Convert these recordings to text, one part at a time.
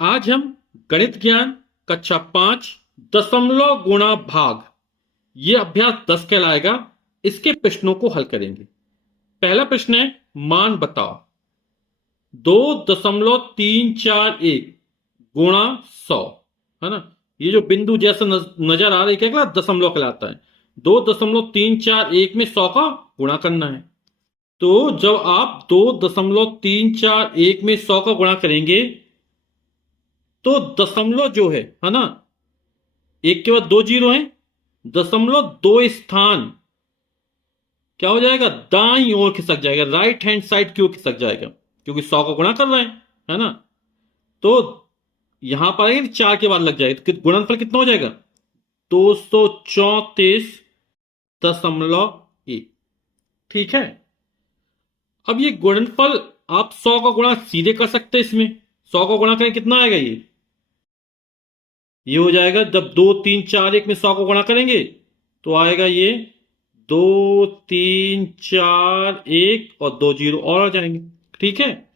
आज हम गणित ज्ञान कक्षा 5 दशमलव गुणा भाग ये अभ्यास 10 कहलाएगा। इसके प्रश्नों को हल करेंगे। पहला प्रश्न है, मान बताओ। 2.341 गुणा 100, है ना। ये जो बिंदु जैसा नजर आ रहा है क्या कहलाता? दशमलव कहलाता है। 2.341 में 100 का गुणा करना है। तो जब आप 2.341 में 100 का गुणा करेंगे तो दशमलव जो है ना, एक के बाद दो जीरो है, दशमलव दो स्थान क्या हो जाएगा? दाईं ओर खिसक जाएगा, राइट हैंड साइड की ओर खिसक जाएगा, क्योंकि 100 का गुणा कर रहे हैं, है ना। तो यहां पर आएगा, चार के बाद लग जाएगा, तो गुणनफल कितना हो जाएगा? 234.1। ठीक है। अब ये गुणनफल आप 100 का गुणा सीधे कर सकते हैं इसमें। 100 का गुणा करें कितना आएगा? ये हो जाएगा, जब 2 3 4 1 में 100 को गुणा करेंगे तो आएगा ये 2 3 4 1 और दो जीरो और आ जाएंगे। ठीक है।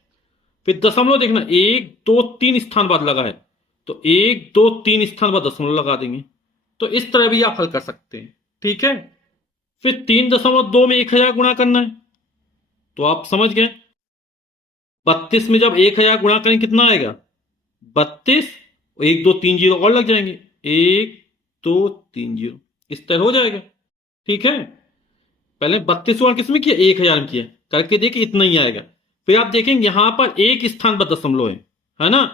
फिर दशमलव देखना, 1 2 3 स्थान बाद लगा है, तो 1 2 3 स्थान बाद दशमलव लगा देंगे। तो इस तरह भी आप हल कर सकते हैं। ठीक है। फिर 3.2 में 1000 गुणा करना है, तो आप समझ गए। 32 में जब 1000 गुणा करें कितना आएगा? 32, 1 2 3 जीरो और लग जाएंगे, 1 2 3 जीरो, इस तरह हो जाएगा। ठीक है। पहले 32 वाला किसमें किया? 1000 में किया, करके देखिए इतना ही आएगा। फिर आप देखेंगे यहां पर एक स्थान पर दशमलव है ना,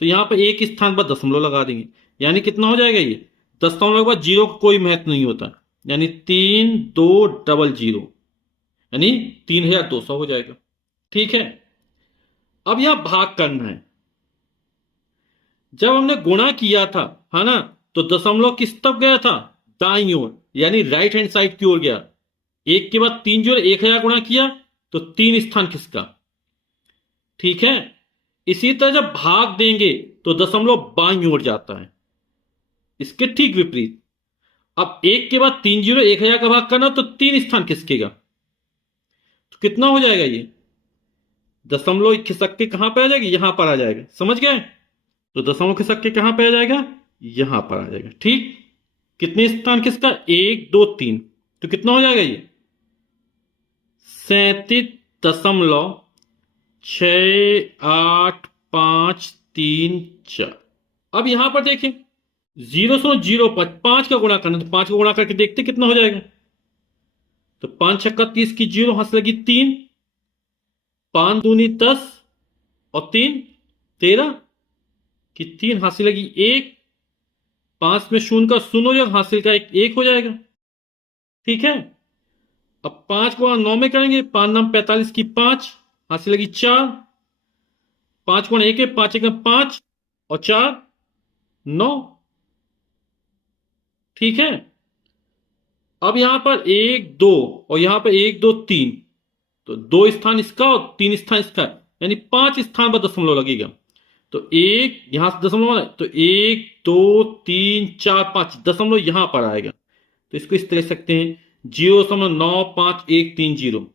तो यहां पर एक स्थान पर दशमलव लगा देंगे, यानी कितना हो जाएगा? ये दशमलव के बाद जीरो का कोई महत्व नहीं होता, यानी 3200, यानी 3200 हो जाएगा। ठीक है। अब यहां भाग करना है। जब हमने गुणा किया था, है ना, तो दशमलव किस तरफ गया था? दाईं ओर, यानी राइट हैंड साइड की ओर गया। एक के बाद तीन जोड़े, 1000 गुणा किया तो तीन स्थान खिसका। ठीक है। इसी तरह जब भाग देंगे तो दशमलव बाईं ओर जाता है, इसके ठीक विपरीत। अब एक के बाद तीन जीरो, 1000 का भाग करना तो तीन स्थान खिसकेगा, तो कितना हो जाएगा? ये दशमलव खिसक के कहां पर आ जाएगी? यहां पर आ जाएगा, समझ गए। तो दशमलव खिसक के कहां पे आ जाएगा? यहां पर आ जाएगा। ठीक। कितने स्थान किसका? 1 2 3, तो कितना हो जाएगा? ये 37.6854। अब यहां पर देखें, 0.05 पांच का गुणा करना, तो पांच का गुणा करके देखते कितना हो जाएगा। तो 5 छक्का 30 की जीरो, हाथ लगी 3, 5 दूनी 10 और 3 13 की 3 हासिल लगी 1, 5 में शून्य का शून्य हो जाएगा, हासिल का एक हो जाएगा। ठीक है। अब 5 गुणा 9 में करेंगे, 5 9 45 की 5 हासिल लगी 4, 5 गुणा 1 है, 5 1 5 और 4 9। ठीक है। अब यहां पर 1 2 और यहां पर 1 2 3, तो दो स्थान इसका और तीन स्थान इसका, यानी 5 स्थान पर दशमलव लगेगा। तो एक यहां से दशमलव है, तो 1 2 3 4 5 दशमलव यहां पर आएगा, तो इसको इस तरह लिख सकते हैं, 0.95 1 3 0।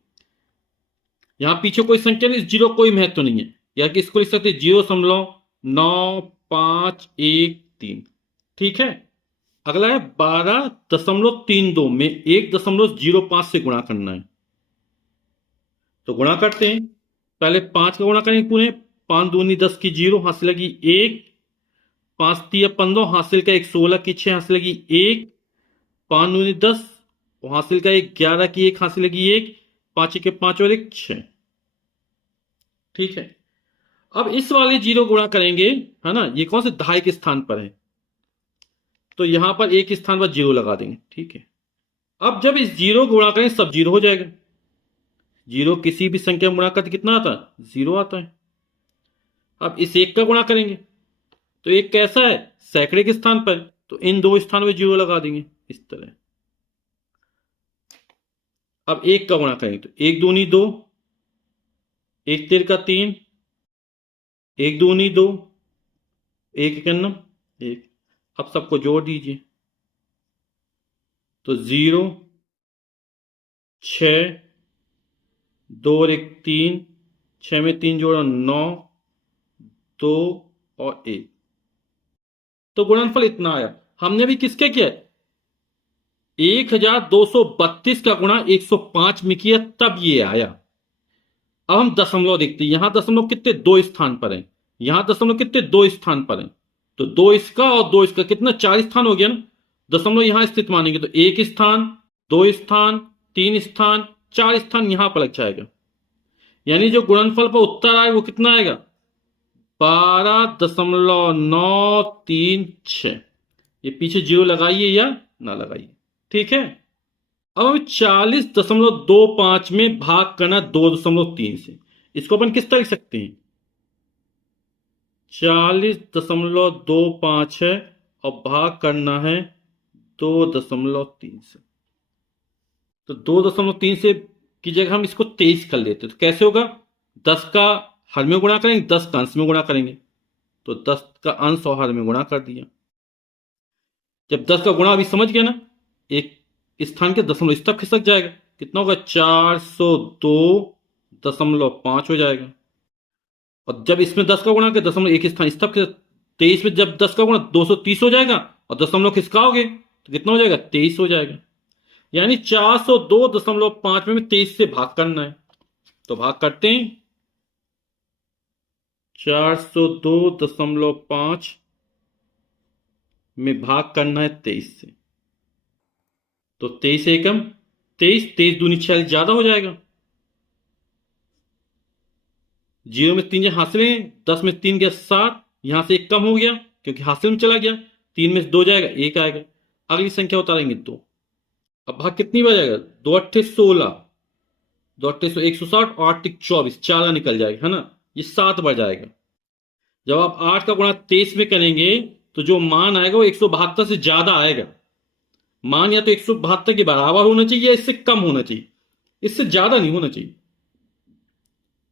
यहां पीछे कोई संख्या नहीं, जीरो कोई महत्व नहीं है, या कि इसको लिख सकते हैं 0.9513। ठीक है। अगला है 12.32 में 1.05 से गुणा करना है, तो गुणा करते हैं। पहले 5 का गुणा करेंगे पूरे, 5 दूनी 10 की जीरो, हासिल लगी 1, 5 3 15 हासिल का 1, 16 की 6 हासिल लगी 1, 5 दूनी 10 और हासिल का 1, 11 की 1 हासिल लगी 1, 5 1 5 और 1 6। ठीक है। अब इस वाले जीरो गुणा करेंगे, है ना, ये कौन से दहाई के स्थान पर है, तो यहां पर एक स्थान पर जीरो लगा देंगे। ठीक है। अब जब इस जीरो गुणा करें सब जीरो हो जाएगा। जीरो किसी भी संख्या में गुणा करते कितना आता है? जीरो आता है। अब इस एक का गुणा करेंगे, तो एक कैसा है? सैकड़े के स्थान पर, तो इन दो स्थानों में जीरो लगा देंगे इस तरह। अब एक का गुणा करेंगे, तो 1 दूनी 2, 1 3 1 दूनी 2, 1 1 अब सबको जोड़ दीजिए, तो 0 6 2 और 1 3, 6 में 3 जोड़ा 9, 2 और 1, तो गुणनफल इतना आया। हमने भी किसके किया, 1232 का गुणा 105 में किया, तब ये आया। अब हम दशमलव देखते हैं, यहां दशमलव कितने, 2 स्थान पर है, यहां दशमलव कितने, 2 स्थान पर है, तो 2 इसका और 2 इसका कितना, 4 स्थान हो गया ना। दशमलव यहां स्थित मानेंगे तो 1 स्थान, 2 स्थान, 3 स्थान, 4 स्थान यहां पर लग जाएगा। यानी जो गुणनफल पर उत्तर आए वो कितना आएगा, 12.936। ये पीछे जीरो लगाइए या ना लगाइए, ठीक है। अब हमें 40.25 में भाग करना 2.3 से, इसको अपन किस तरह लिख सकते हैं, 40.25 है और भाग करना है 2.3 से, तो 2.3 से की जगह हम इसको 23 कर लेते, तो कैसे होगा, 10 का हर में गुणा करेंगे, 10 का अंश में गुणा करेंगे, तो 10 का अंश और हर में गुणा कर दिया। जब 10 का गुणा अभी समझ गया ना, एक स्थान के दशमलव इस तक खिसक जाएगा, कितना होगा, 402.5 हो जाएगा। और जब इसमें 10 का गुणा के दशमलव एक स्थान इस तक, 23 में जब 10 का गुणा 230 हो जाएगा, और दशमलव खिसकाओगे तो कितना हो जाएगा, 23 हो जाएगा। यानी 402.5 में 23 से भाग करना है, तो भाग करते हैं, 402.5 में भाग करना है 23 से, तो 23 एकम 23, 23 दूनी 46 ज्यादा हो जाएगा। 0 में 3 हासिल है, 10 में 3 गया 7, यहां से 1 कम हो गया क्योंकि हासिल में चला गया, 3 में 2 जाएगा, 1 आएगा। अगली संख्या उतारेंगे 2, अब भाग कितनी बार जाएगा, 2 अट्ठे 16, 2 अट्ठे 160 और 8 24, 4 निकल जाएगा, है ना, ये 7 बार जाएगा। जब आप 8 का गुणा 23 में करेंगे तो जो मान आएगा वो 172 से ज्यादा आएगा। मान या तो 172 के बराबर होना चाहिए या इससे कम होना चाहिए, इससे ज्यादा नहीं होना चाहिए।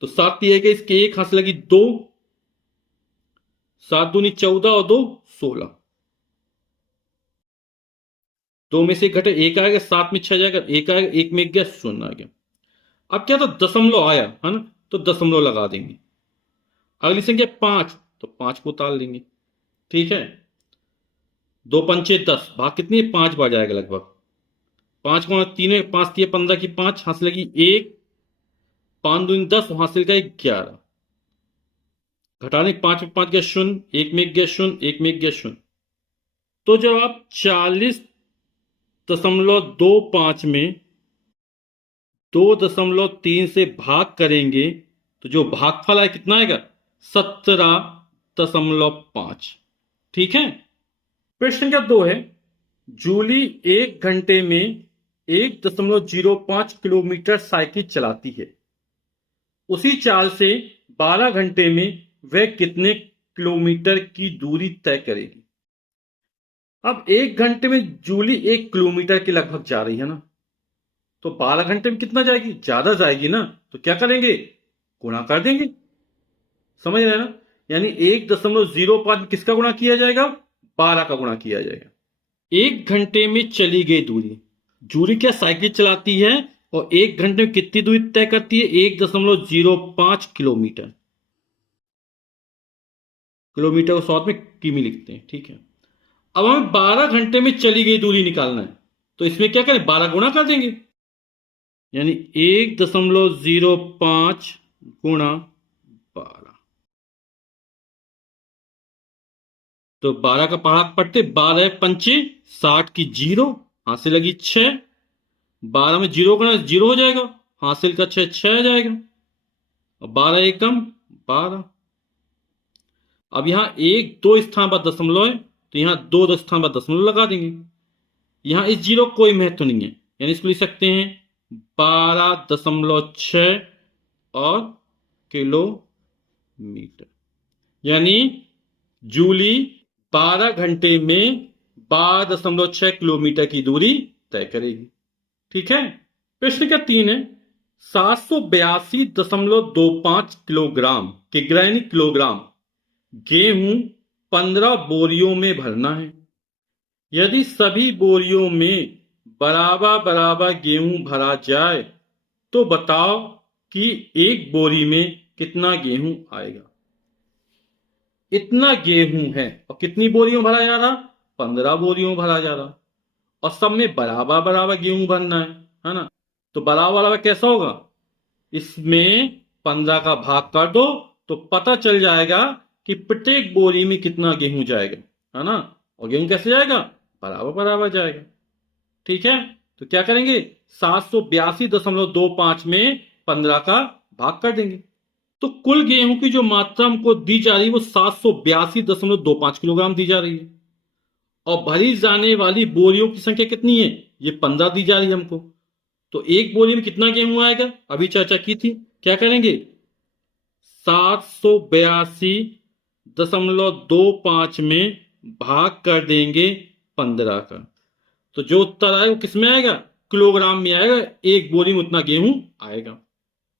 तो 7 दिया गया, इसके 1 हाथ से लगी 2, 7 दूनी 14 और 2 16, 2 में से 1 घटे 1 आएगा, 7 में 6 जाएगा, 1 आएगा, 1 में 1 गया, 0 आ गया। अब क्या, तो दशमलव आया है ना, तो दशमलव लगा देंगे। अगली संख्या 5, तो 5 को उतार लेंगे, ठीक है। 2 पंचे 10, भाग कितनी, 5 बार जाएगा लगभग। 5 को 3 में 5 दिए 15 की 5 हासिल लगी 1, 5 दूनी 10 हासिल का 11, घटाने 5 में 5 गया 0, 1 में 1 गया 0, 1 में 1 गया 0। तो जब आप 40.25 में 2.3 से भाग करेंगे तो जो भागफल है कितना आएगा, 17.5, ठीक है। प्रश्न संख्या 2 है, जूली 1 घंटे में 1.05 किलोमीटर साइकिल चलाती है, उसी चाल से 12 घंटे में वह कितने किलोमीटर की दूरी तय करेगी। अब 1 घंटे में जूली 1 किलोमीटर के लगभग जा रही है ना, तो 12 घंटे में कितना जाएगी, ज्यादा जाएगी ना, तो क्या करेंगे, गुणा कर देंगे, समझ रहे हैं ना। यानी 1.05 में किसका गुणा किया जाएगा, 12 का गुणा किया जाएगा। 1 घंटे में चली गई दूरी, जूली क्या साइकिल चलाती है और 1 घंटे में कितनी दूरी तय करती है, 1.05 किलोमीटर। किलोमीटर को शॉर्ट में किमी लिखते हैं, ठीक है। अब हमें 12 घंटे में चली गई दूरी निकालना है, तो इसमें क्या करें, 12 गुणा कर देंगे, यानी 1.05 गुणा 12, तो 12 का भाग पढ़ते, 12 पंचे 60 की 0, हासिल लगी 6, 12 में 0 गुणा 0 हो जाएगा, हासिल का 6 6 आ जाएगा, और 12 एकम 12। अब यहां 1 2 स्थान पर दशमलव है, तो यहां 2 स्थान पर दशमलव लगा देंगे। यहां इस 0 कोई महत्व नहीं है, यानी इसको लिख सकते हैं 12.6 और किलोमीटर। यानी जूली 12 घंटे में 12.6 किलोमीटर की दूरी तय करेगी, ठीक है। प्रश्न का 3 है, 782.25 किलोग्राम किलोग्राम गेहूं 15 बोरियों में भरना है। यदि सभी बोरियों में बराबर बराबर गेहूं भरा जाए तो बताओ कि एक बोरी में कितना गेहूं आएगा। इतना गेहूं है और कितनी बोरियों भरा जा रहा, 15 बोरियों भरा जा रहा, और सब में बराबर बराबर गेहूं भरना है ना। तो बराबर बराबर कैसा होगा, इसमें 15 का भाग कर दो तो पता चल जाएगा कि प्रत्येक बोरी में कितना गेहूं जाएगा, है ना। और गेहूं कैसे जाएगा, बराबर बराबर जाएगा। ठीक है, तो क्या करेंगे, 782.25 में 15 का भाग कर देंगे। तो कुल गेहूं की जो मात्रा हमको दी जा रही है वो 782.25 किलोग्राम दी जा रही है, और भरी जाने वाली बोरियों की संख्या कितनी है, ये 15 दी जा रही है हमको। तो एक बोरी में कितना गेहूं आएगा, अभी चर्चा की थी, क्या करेंगे, 782.25 में भाग कर देंगे 15 का। तो जो उत्तर आएगा वो किसमें आएगा, किलोग्राम में आएगा, एक बोरी में उतना गेहूं आएगा।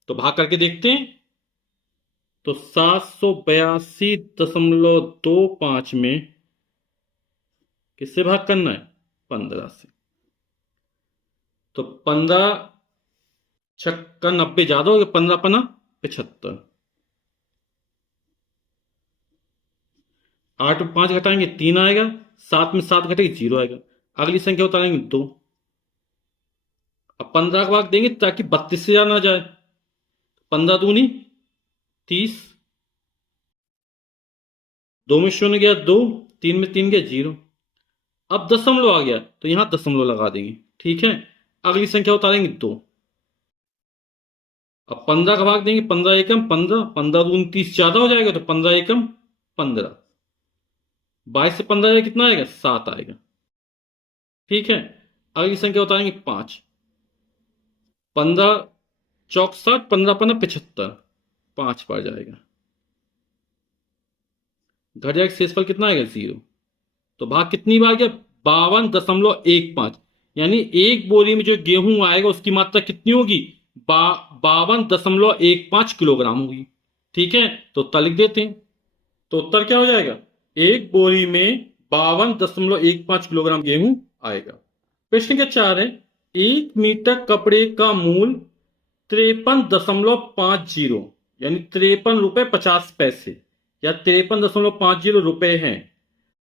तो भाग करके देखते हैं। तो 782.25 में किससे भाग करना है, 15 से। तो 15 छक्का 90 ज्यादा हो गया, 15 पना 75, 8 में 5 घटाएंगे 3 आएगा, 7 में 7 घटेगी 0 आएगा। अगली संख्या उतारेंगे 2। अब 15 का भाग देंगे ताकि 32 से ज्यादा ना जाए। 15 दूनी 30, 2 में 0 गया 2, 3 में 3 गया 0। अब दशमलव आ गया तो यहां दशमलव लगा देंगे। ठीक है, अगली संख्या उतारेंगे 2। अब 15 का भाग देंगे, 15 एकम 15, 15 दूनी 30 ज्यादा हो जाएगा तो 15 एकम 15, 22 से 15 जाएगा कितना आएगा, 7 आएगा। ठीक है, अगली संख्या उतारेंगे 5, 15 चौक 60, 15 15 75, 5 पड़ जाएगा। घट जाएगा, शेषफल कितना आएगा 0। तो भाग कितनी बार गया, 52.15, यानी एक बोरी में जो गेहूं आएगा उसकी मात्रा कितनी होगी, 52.15 किलोग्राम होगी। ठीक है, तो उत्तर लिख देते हैं। तो उत्तर क्या हो जाएगा, एक बोरी में 52.15 किलोग्राम गेहूं आएगा। प्रश्न के 4 है, 1 मीटर कपड़े का मूल 53.50 यानी 53 रुपए 50 पैसे या 53.50 रुपए हैं,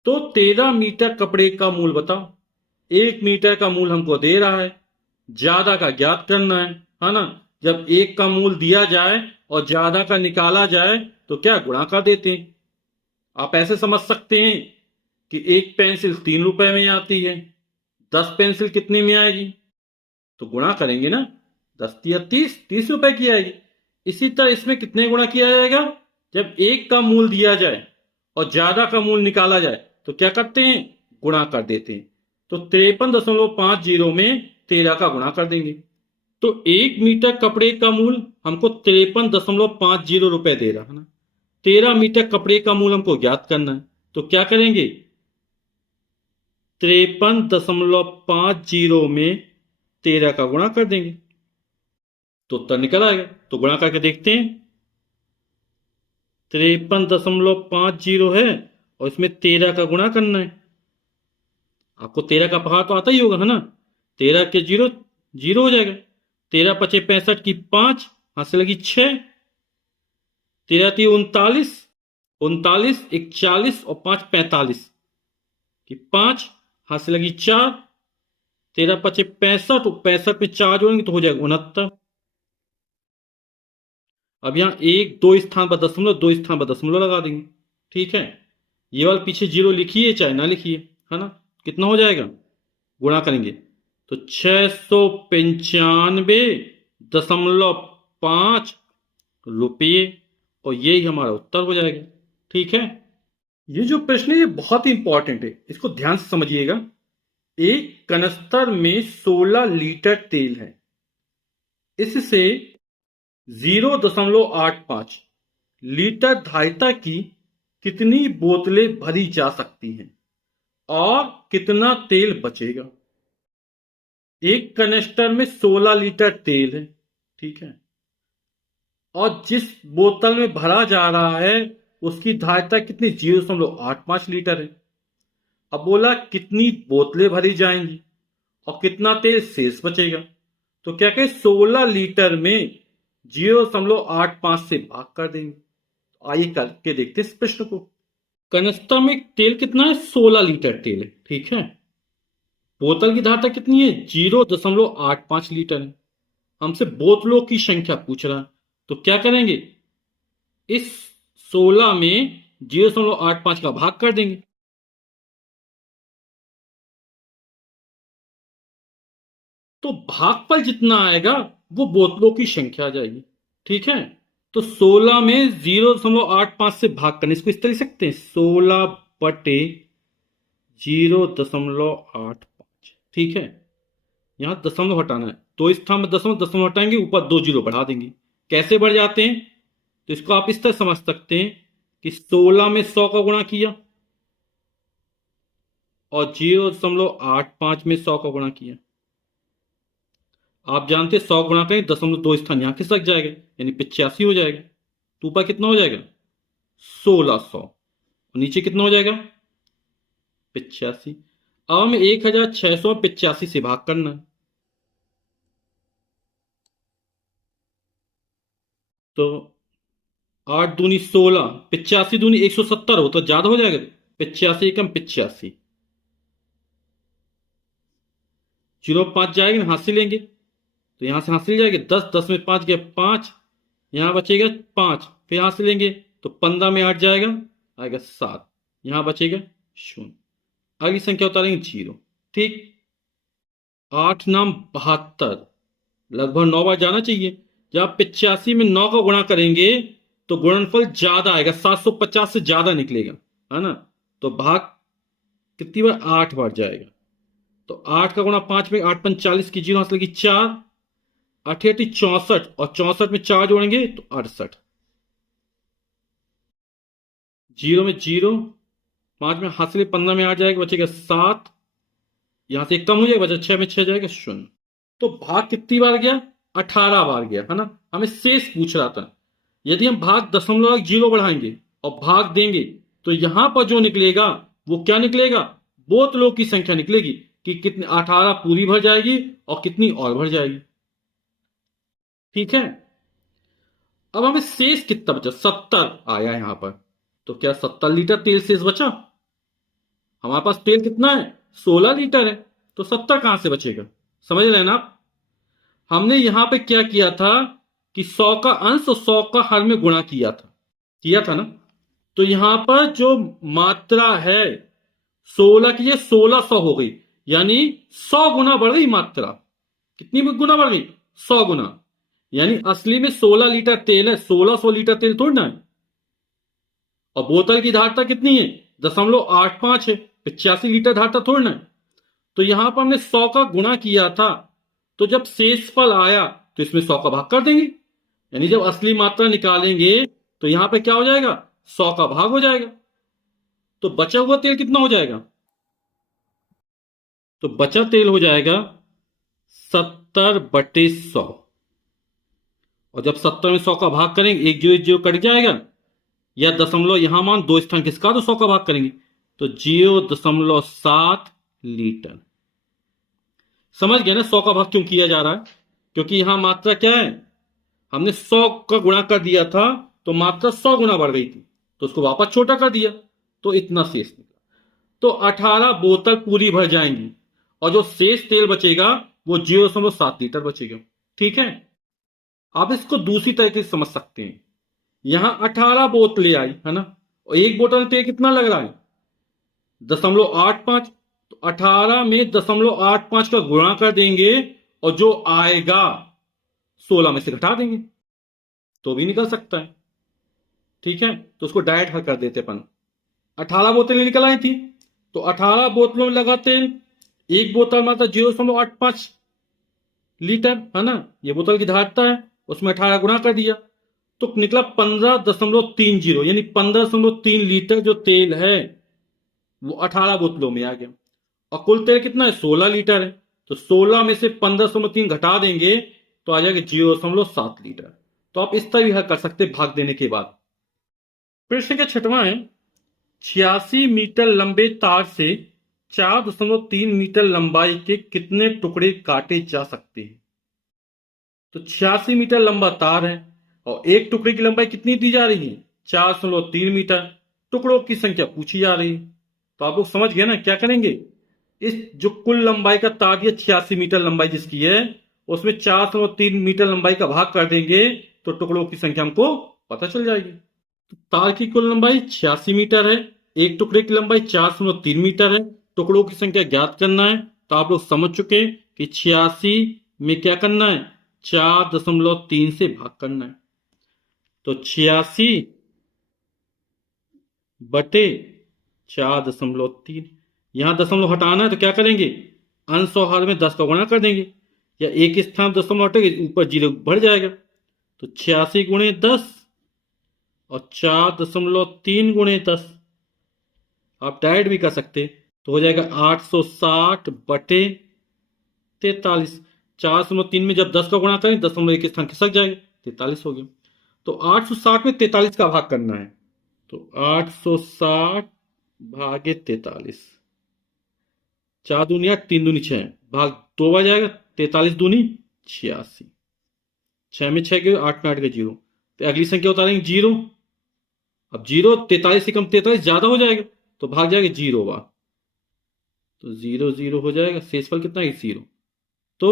तो 13 मीटर कपड़े का मूल बताओ। 1 मीटर का मूल हमको दे रहा है, ज्यादा का ज्ञात करना है ना। जब एक का मूल दिया जाए और ज्यादा का निकाला जाए तो क्या गुणा कर देते हैं। आप ऐसे समझ सकते हैं कि एक पेंसिल 3 रुपए में आती है, 10 पेंसिल कितने में आएगी, तो गुणा करेंगे ना, 10 या 30 रुपए की आएगी। इसी तरह इसमें कितने गुणा किया जाएगा, जब एक का मूल दिया जाए और ज्यादा का मूल निकाला जाए तो क्या करते हैं, गुणा कर देते हैं। तो 53.50 में 13 का गुणा कर देंगे। तो 1 मीटर कपड़े का मूल हमको 53.50 रुपए दे रहा है ना, 13 मीटर कपड़े का मूल हमको ज्ञात करना है। तो क्या करेंगे, 53.50 में 13 का गुणा कर देंगे तो उत्तर निकल आएगा। तो गुणा करके देखते हैं, 53.50 है और इसमें 13 का गुणा करना है। आपको 13 का पहाड़ तो आता ही होगा, है ना। 13 के 0 0 हो जाएगा, 13 पचे 65 की 5 हाथ से लगी 6, 13 थी 39, 39 एक 40 और 5 45 की 5 हाथ से लगी 4, 13 पचे 65 और 65 में 4 जोड़ेंगे तो हो जाएगा 69। अब यहां 1 2 स्थान पर दशमलव, 2 स्थान पर दशमलव लगा देंगे। ठीक है, ये वाला पीछे 0 लिखिए चाहे ना लिखिए, है ना। कितना हो जाएगा, गुणा करेंगे तो 695.5 रुपये, और यही हमारा उत्तर हो जाएगा। ठीक है, ये जो प्रश्न है ये बहुत ही इंपॉर्टेंट है, इसको ध्यान से समझिएगा। एक कनस्तर में 16 लीटर तेल है, इससे 0.85 लीटर धारिता की कितनी बोतलें भरी जा सकती हैं और कितना तेल बचेगा। एक कनेस्टर में 16 लीटर तेल है, ठीक है, और जिस बोतल में भरा जा रहा है उसकी धारिता कितनी, 0.85 लीटर है। अब बोला कितनी बोतलें भरी जाएंगी और कितना तेल शेष बचेगा। तो क्या कहें, 16 लीटर में 0.85 से भाग कर देंगे। आइए करके देखते हैं इस प्रश्न को। कनिस्तर में तेल कितना है? 16 लीटर तेल है, ठीक है। बोतल की धारता कितनी है? 0.85 लीटर है। हमसे बोतलों की संख्या पूछ रहा है, तो क्या करेंगे? इस 16 में 0.85 का भाग कर देंगे। तो भागफल जितना आएगा वो बोतलों की संख्या आ जाएगी, ठीक है। तो 16 में 0.85 से भाग करने, इसको इस तरह लिख सकते हैं, 16/0.85, ठीक है। यहां दशमलव हटाना है, तो इस स्थान में दशमलव, दशमलव हटाएंगे, ऊपर 2 जीरो बढ़ा देंगे। कैसे बढ़ जाते हैं? तो इसको आप इस तरह समझ सकते हैं कि 16 में 100 का गुणा किया और 0.85 में 100 का गुणा किया। आप जानते हैं 100 गुणा करें, दशमलव 2 स्थान यहां खिसक जाएगा, यानी 85 हो जाएगा। तो ऊपर कितना हो जाएगा? 1600। और नीचे कितना हो जाएगा? 85। अब हमें 1685 से भाग करना है। तो 8 दूनी 16, 85 दूनी 170 हो, तो ज्यादा हो जाएगा। 85 एकम 85, 0.5 जाएगा ना, हाथ से लेंगे तो यहां से हासिल जाएगी 10, 10 में 5 गया 5, यहां बचेगा 5, फिर यहां से लेंगे तो 15 में 8 जाएगा, आएगा 7, यहां बचेगा 0। आगे संख्या उतारेंगे 0, ठीक। 8 नाम 72, लगभग 9 बार जाना चाहिए। जब आप 85 में 9 का गुणा करेंगे तो गुणनफल ज्यादा आएगा, 750 से ज्यादा निकलेगा, है ना। तो भाग कितनी बार? 8 बार जाएगा। तो 8 का गुणा 5 में, 8 पंच 40 की, 0 हासिल की 4, 8 8 64, और 64 में 4 जोड़ेंगे तो 68, 0 में 0, 5 में हासिल 15 में 8 जाएगा, बचेगा 7, यहां से 1 कम हो जाएगा, बचा 6 में 6 जाएगा 0। तो भाग कितनी बार गया? 18 बार गया, है ना। हमें शेष पूछ रहा था। यदि हम भाग दशमलव 0 बढ़ाएंगे और भाग देंगे तो यहां पर जो निकलेगा वो क्या निकलेगा? बोतलों की संख्या निकलेगी कि कितनी 18 पूरी भर जाएगी और कितनी और भर जाएगी, ठीक है। अब हमें शेष कितना बचा? 70 आया यहां पर। तो क्या 70 लीटर तेल शेष बचा? हमारे पास तेल कितना है? 16 लीटर है, तो 70 कहां से बचेगा? समझ रहे हैं ना आप? हमने यहां पे क्या किया था कि 100 का अंश और 100 का हर में गुणा किया था ना। तो यहां पर जो मात्रा है 16 की, ये 1600 हो गई, यानी 100 गुना बढ़ गई मात्रा। कितनी गुना बढ़ गई? 100 गुना। यानी असली में 16 लीटर तेल है, 1600 लीटर तेल थोड़ी ना है। और बोतल की धारता कितनी है? 0.85 है, 85 लीटर धारता थोड़ी ना है। तो यहां पर हमने 100 का गुणा किया था, तो जब शेषफल आया तो इसमें 100 का भाग कर देंगे, यानी जब असली मात्रा निकालेंगे तो यहां पे क्या हो जाएगा? 100 का भाग हो जाएगा। तो बचा हुआ तेल कितना हो जाएगा? तो बचा तेल हो जाएगा 70/100। और जब 70 में 100 का भाग करेंगे, एक जीरो कट जाएगा, या दशमलव यहां मान 2 स्थान किसका, तो 100 का भाग करेंगे तो 0.7 लीटर। समझ गए ना 100 का भाग क्यों किया जा रहा है? क्योंकि यहां मात्रा क्या है? हमने 100 का गुणा कर दिया था, तो मात्रा 100 गुना बढ़ गई थी, तो उसको वापस छोटा कर दिया, तो इतना शेष निकला। तो 18 बोतल पूरी भर जाएंगी और जो शेष तेल बचेगा वो 0.7 लीटर बचेगा, ठीक है। आप इसको दूसरी तरीके से समझ सकते हैं। यहां 18 बोतलें आई, है ना, और एक बोतल में तेल कितना लग रहा है? 0.85। तो 18 में 0.85 का गुणा कर देंगे और जो आएगा 16 में से घटा देंगे तो भी निकल सकता है, ठीक है। तो उसको डायरेक्ट हल कर देते अपन। 18 बोतलें निकल आई थी, तो 18 बोतलों में लगा तेल, एक बोतल में आता 0.85 लीटर, है ना। ये बोतल की धारता है, उसमें 18 गुणा कर दिया तो निकला 15.30, यानी 15.3 लीटर जो तेल है वो 18 बोतलों में आ गया। और कुल तेल कितना है? 16 लीटर है। तो 16 में से 15.3 घटा देंगे तो आ जाएगा 0.7 लीटर। तो आप इस तरह भी हल कर सकते भाग देने के बाद। प्रश्न का छठवां है, 86 मीटर लंबे तार से 4.3 मीटर लंबाई के कितने टुकड़े काटे जा सकते हैं? तो 86 मीटर लंबा तार है और एक टुकड़े की लंबाई कितनी दी जा रही है? 4.3 मीटर। टुकड़ों की संख्या पूछी जा रही है। तो आप लोग समझ गए ना क्या करेंगे, इस जो कुल लंबाई का तार है 86 मीटर लंबाई जिसकी है, उसमें 403 मीटर लंबाई का भाग कर देंगे तो टुकड़ों की संख्या हमको पता चल जाएगी। तो तार की कुल लंबाई 86 मीटर है, एक टुकड़े की लंबाई 403 मीटर है, टुकड़ों की संख्या ज्ञात करना है। तो आप लोग समझ चुके कि 86 में क्या करना है, 4.3 से भाग करना है। तो 86 बटे 4.3, यहां दशमलव हटाना है तो क्या करेंगे, अंश और हर में 10 का गुणा कर देंगे, या एक स्थान दशमलव हटेगा ऊपर जीरो बढ़ जाएगा। तो 86 गुणे 10 और 4.3 गुणे 10, आप डायरेक्ट भी कर सकते, तो हो जाएगा 860 बटे 43। 4.3 में जब 10 का गुणा करें दशमलव एक स्थान खिसक जाएगा, 43 हो गया। तो 860 में 43 का भाग करना है, तो 860 भागे 43, 4 दूनी 8, 3 दूनी 6, भाग 2 बार जाएगा, 43 दूनी 86, 6 में 6 गए, 8 में 8 गए 0, तो अगली संख्या उतारेंगे 0। अब 0 43 से कम 43 ज्यादा हो जाएगा तो भाग जाएगा 0 बार, तो 0 0 हो जाएगा, शेषफल कितना है 0। तो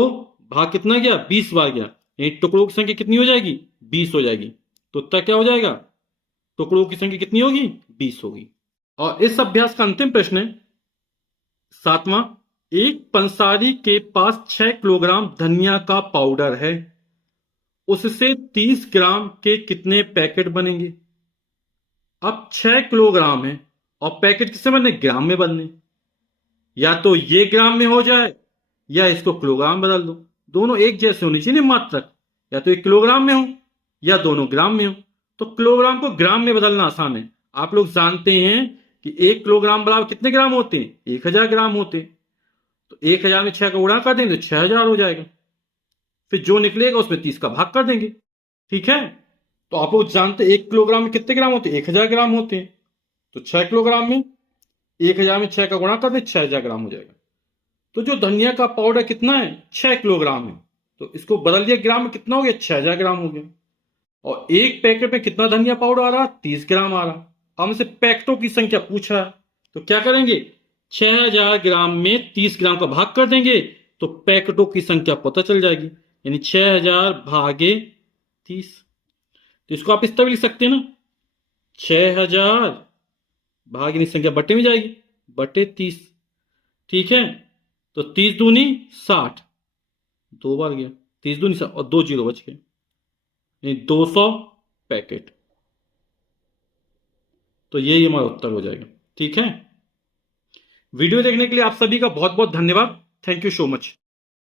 भाग कितना गया, 20 बार गया, यानी टुकड़ों की संख्या कितनी हो जाएगी, 20 हो जाएगी। तो उत्तर क्या हो जाएगा, टुकड़ों की संख्या कितनी होगी, 20 होगी। और इस अभ्यास का अंतिम प्रश्न है 7वां, एक पंसारी के पास 6 किलोग्राम धनिया का पाउडर है, उससे 30 ग्राम के कितने पैकेट बनेंगे। अब 6 किलोग्राम है और पैकेट किससे बनने, ग्राम में बनने, या तो ये ग्राम में हो जाए या इसको किलोग्राम बदल दो, दोनों एक जैसे होनी चाहिए मात्रक, या तो एक किलोग्राम में हो या दोनों ग्राम में हो। तो किलोग्राम को ग्राम में बदलना आसान है, आप लोग जानते हैं कि 1 किलोग्राम बराबर कितने ग्राम होते हैं, 1000 ग्राम होते हैं। तो 1000 में 6 का गुणा कर देंगे तो 6000 हो जाएगा, फिर जो निकलेगा उसमें 30 का भाग कर देंगे, ठीक है। तो आप लोग जानते हैं 1 किलोग्राम में कितने ग्राम होते हैं, 1000 ग्राम होते हैं। तो 6 किलोग्राम में 1000 में 6 का गुणा कर दें 6000 ग्राम हो जाएगा। तो जो धनिया का पाउडर कितना है, 6 किलोग्राम है, तो इसको बदल दिया ग्राम में, कितना हो गया, 6000 ग्राम हो गया। और एक पैकेट में कितना धनिया पाउडर आ रहा, 30 ग्राम आ रहा। हमसे पैकेटों की संख्या पूछ रहा है, तो क्या करेंगे, 6000 ग्राम में 30 ग्राम का भाग कर देंगे तो पैकेटों की संख्या पता चल जाएगी, यानी 6000 भागे 30। तो इसको आप इस तरह लिख सकते हैं ना, 6000 भागे संख्या बटे में जाएगी, बटे 30, ठीक है। तो 30 दूनी 60, 2 बार गया, 30 दूनी 60 और 2 जीरो बच गए, यानी 200 पैकेट। तो यही हमारा उत्तर हो जाएगा, ठीक है। वीडियो देखने के लिए आप सभी का बहुत बहुत धन्यवाद, थैंक यू सो मच।